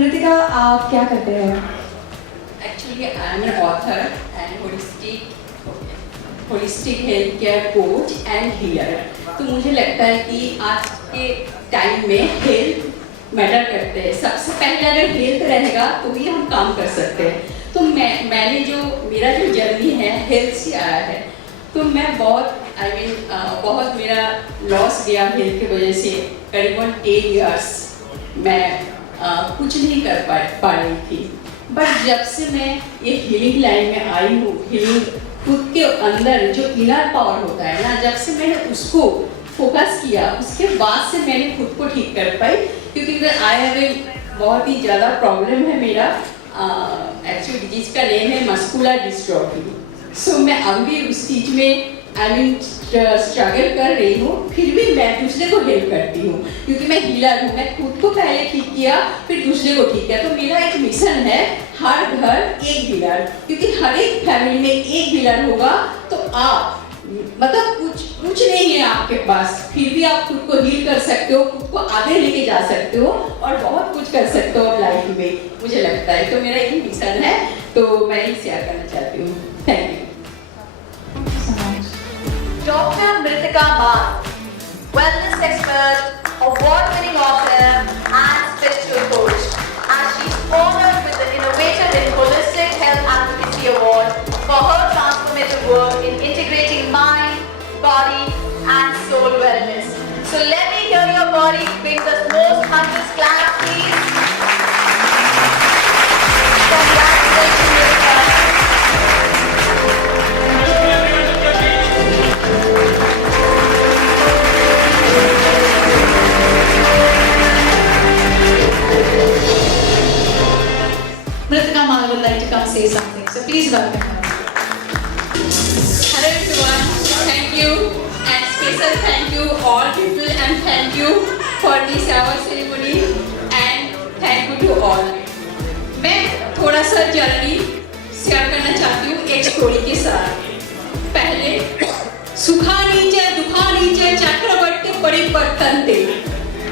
मृतिका, आप क्या करते हैं? Actually, I am an author and holistic health care coach and healer. तो मुझे लगता है कि आज के टाइम में हेल्थ मैटर करते हैं। सबसे पहले अगर हेल्थ रहेगा तो ही हम काम कर सकते हैं। तो मेरा जो जर्नी है हेल्थ से आया है। तो मैं बहुत मेरा लॉस गया हेल्थ की वजह से। करीबन 10 इयर्स मैं कुछ नहीं कर पा रही थी। बट जब से मैं ये हीलिंग लाइन में आई हूँ, हीलिंग खुद के अंदर जो इनर पावर होता है ना, जब से मैंने उसको फोकस किया, उसके बाद से मैंने खुद को ठीक कर पाई। क्योंकि बहुत ही ज़्यादा प्रॉब्लम है मेरा। एक्चुअली जिसका नेम है मस्कुलर डिस्ट्रॉफी। सो मैं अभी उस चीज़ में स्ट्रगल कर रही हूँ। फिर भी मैं दूसरे को हेल्प करती हूँ क्योंकि मैं हीलर हूँ। मैं खुद को पहले ठीक किया, फिर दूसरे को ठीक किया। तो मेरा एक मिशन है, हर घर एक हीलर। क्योंकि हर एक फैमिली में एक हीलर होगा तो आप कुछ नहीं है आपके पास, फिर भी आप खुद को हील कर सकते हो, खुद को आगे लेके जा सकते हो और बहुत कुछ कर सकते हो लाइफ में, मुझे लगता है। तो मेरा यही मिशन है, तो मैं ये शेयर करना चाहती हूँ। Thank you. Dr. Mritika Maan, wellness expert, award-winning author, and spiritual coach, and she's honored with the Innovator in Holistic Health Advocacy Award for her transformative work in integrating mind, body, and soul wellness. So let me hear your body bring the most humblest clap, please. Congratulations, Mritika. Mritika Maan would like to come say something, so please welcome her. Hello everyone, thank you and special thank you all people and thank you for this our ceremony and thank you to all. मैं थोड़ा सा journey share करना चाहती हूँ एक story के साथ। पहले सुखा नीचे दुखा नीचे चक्रवर्ती परिवर्तन थे।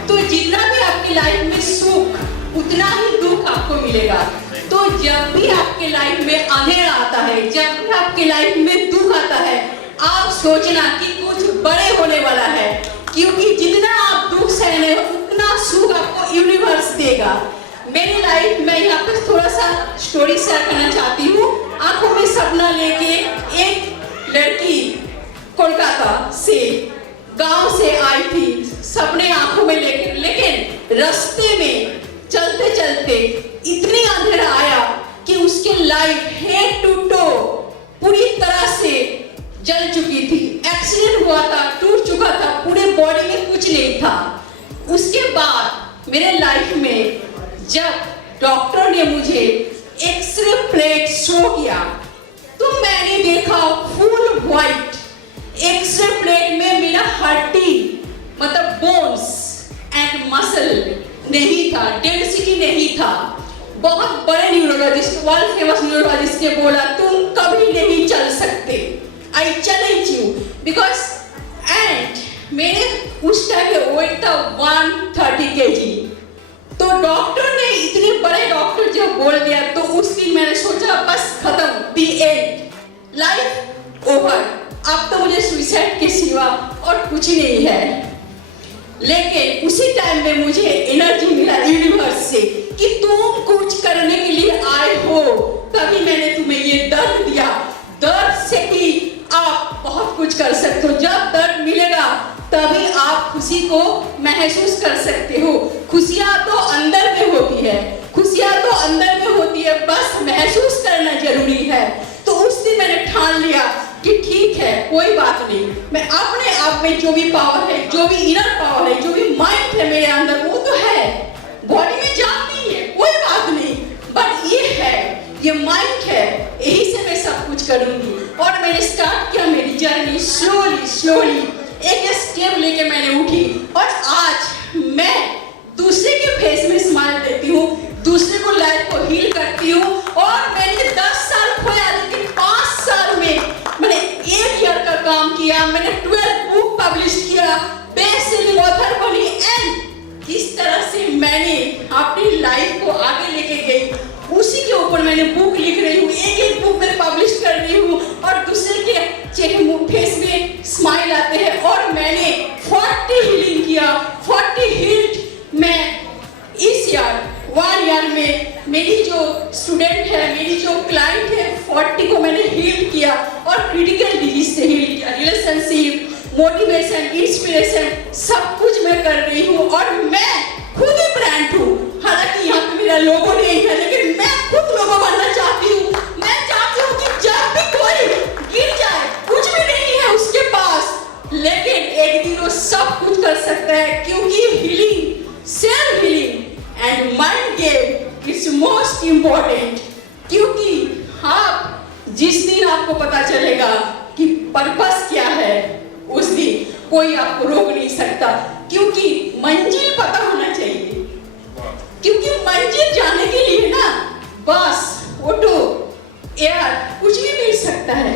तो जितना भी आपकी लाइफ में सुख उतना ही दुख आपको मिलेगा। तो जब भी आपके लाइफ में अंधेरा आता है, जब भी आपके लाइफ में दुख आता है, आप सोचना कि कुछ बड़े होने वाला है। क्योंकि जितना आप दुख सहने उतना सुख आपको यूनिवर्स देगा। मेरी लाइफ में यहाँ पे थोड़ा सा स्टोरी शेयर करना चाहती हूँ। आंखों में सपना लेके एक लड़की कोलकाता से गांव से आई थी, सपने आंखों में लेके। लेकिन रास्ते में चलते चलते इतनी अंधेरा आया कि उसके लाइफ हेड टू टो पूरी तरह से जल चुकी थी। एक्सीडेंट हुआ था, टूट चुका था, पूरे बॉडी में कुछ नहीं था। उसके बाद मेरे लाइफ में जब डॉक्टर ने मुझे एक्सरे प्लेट शो किया तो मैंने देखा फुल व्हाइट एक्सरे प्लेट में मेरा हड्डी मतलब बोन्स एंड मसल नहीं था, डेंसिटी नहीं था। बहुत बड़े न्यूरोलॉजिस्ट, वर्ल्ड फेमस न्यूरोलॉजिस्ट ने बोला तुम कभी नहीं चल सकते। I challenge you because and मेरे उस टाइम पे वेट था 130 kg। तो डॉक्टर ने इतने बड़े डॉक्टर जब बोल दिया तो उस दिन मैंने सोचा बस खत्म, दी एंड, लाइफ ओवर। अब तो मुझे सुसाइड के सिवा और कुछ नहीं है। लेकिन उसी टाइम में मुझे एनर्जी मिला यूनिवर्स से कि तुम कुछ करने के लिए आए हो। तभी मैंने तुम्हें ये दर्द दिया। दर्द से ही आप बहुत कुछ कर सकते हो। जब दर्द मिलेगा तभी आप खुशी को महसूस कर सकते हो। खुशियाँ तो अंदर में होती है, खुशियाँ तो अंदर में होती है, बस महसूस करना जरूरी है। तो उस दिन मैंने ठान लिया कि ठीक है कोई बात नहीं, मैं अपने आप में जो भी पावर है, जो भी इनर पावर है, जो भी माइंड है मेरे अंदर वो तो है, बॉडी में जान नहीं है कोई बात नहीं, बट ये है, ये माइंड है, यही से मैं सब कुछ करूंगी। और मैंने स्टार्ट किया मेरी जर्नी स्लोली एक स्टेप लेके मैंने उठी और आज मैं दूसरे के फेस में स्माइल देती हूँ, दूसरे को लाइफ को हील करती हूँ। और मैंने 10 साल खोया लेकिन 5 साल में मैंने 1 ईयर का काम किया। मैंने 12 बुक पब्लिश किया, बेस्ट सेलिंग ऑथर बनी एंड किस तरह से मैंने अपनी लाइफ को आगे लेके गई, उसी के ऊपर मैंने बुक लिख रही हूँ, एक एक बुक में पब्लिश कर रही हूँ और दूसरे के चेहरे फेस में स्माइल आते हैं। और मैंने 40 हीलिंग किया, 40 हील्ड। मैं इस ईयर 1 ईयर में मेरी जो स्टूडेंट है, मेरी जो क्लाइंट है, 40 को मैंने हील किया और क्रिटिकल डिजीज से हील किया। रिलेशनशिप, मोटिवेशन, इंस्पिरेशन सब कुछ मैं कर रही हूँ और मैं खुद ही ब्रांड हूँ। हालांकि यहाँ पे मेरा लोगो नहीं है, लेकिन मैं खुद लोगो बनना चाहती हूँ। मैं चाहती हूँ कि जब भी कोई गिर जाए, कुछ भी नहीं है उसके पास, लेकिन एक दिन वो सब कुछ कर सकता है, क्योंकि healing, self healing and mind game is most important. क्योंकि आप जिस दिन आपको पता चलेगा कि पर्पस क्या है, उस दिन कोई आपको रोक नहीं सकता, क्योंकि मंजिल पता होना चाहिए। क्योंकि मंजिल जाने के लिए ना बस ऑटो, एयर कुछ भी मिल सकता है,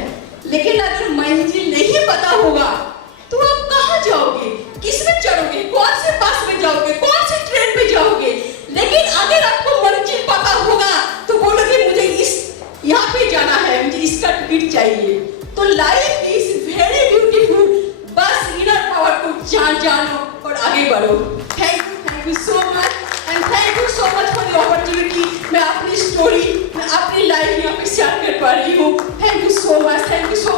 लेकिन अगर मंजिल नहीं पता होगा तो आप कहाँ जाओगे, किस में चढ़ोगे, कौन से बस में जाओगे, कौन से ट्रेन में जाओगे। लेकिन अगर आपको मंजिल पता होगा तो बोलोगे मुझे इस यहाँ पे जाना है, मुझे इसका टिकट चाहिए। तो लाइफ इज वेरी ब्यूटीफुल, बस इनर पावर को जानो और आगे बढ़ो। Thank you so much and thank you so much for the opportunity. मैं अपनी स्टोरी, मैं अपनी लाइफ यहाँ पे शेयर कर पा रही हूँ। Thank you so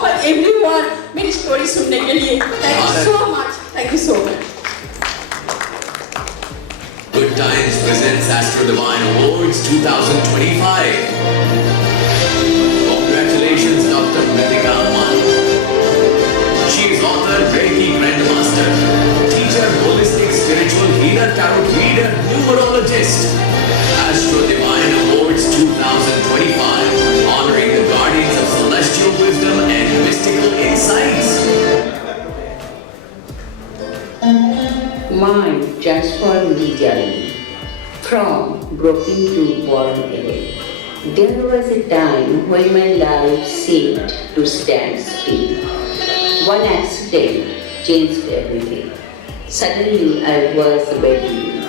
much everyone मेरी स्टोरी सुनने के लिए। Thank you so much. Good Times presents Astro Divine Awards 2025. Congratulations, Dr. Mritika Mann. She is author, Reiki Grandmaster, teacher, holistic spiritual healer, tarot reader, numerologist. Astro Divine Awards 2025, honoring the guardians of celestial wisdom and mystical insights. Mind transformed the journey from broken to born again. There was a time when my life seemed to stand still. One accident changed everything. Suddenly I was battling,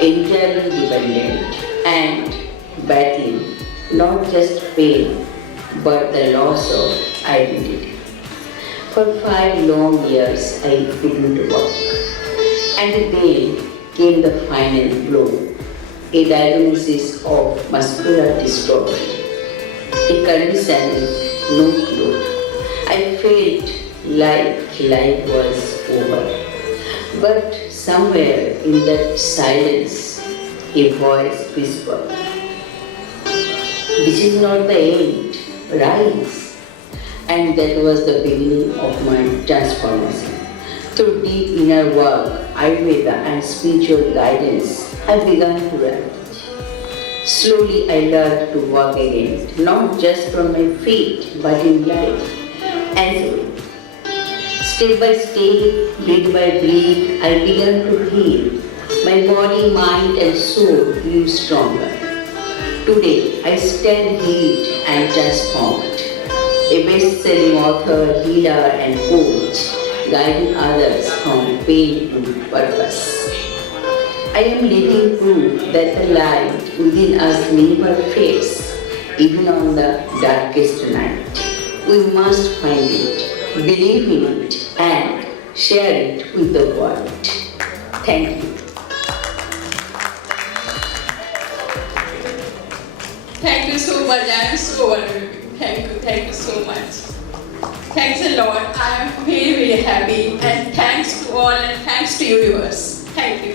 entirely dependent and battling not just pain but the loss of identity. For 5 long years I couldn't walk. And then came the final blow, a diagnosis of muscular dystrophy, a condition with no cure. I felt like life was over. But somewhere in that silence, a voice whispered, "This is not the end, rise." And that was the beginning of my transformation. Through deep inner work, Ayurveda and spiritual guidance, I began to rise. Slowly I learned to walk again, not just from my feet, but in life as well. Step by step, breath by breath, I began to heal. My body, mind and soul grew stronger. Today, I stand healed and transformed. A best-selling author, healer and coach, guiding others from pain to purpose. I am living proof that the light within us never fades, even on the darkest night. We must find it, believe in it, and share it with the world. Thank you. Thank you so much. I am so honored. Thank you so much. Thanks a lot. I am very happy, and thanks to all and thanks to universe. Thank you.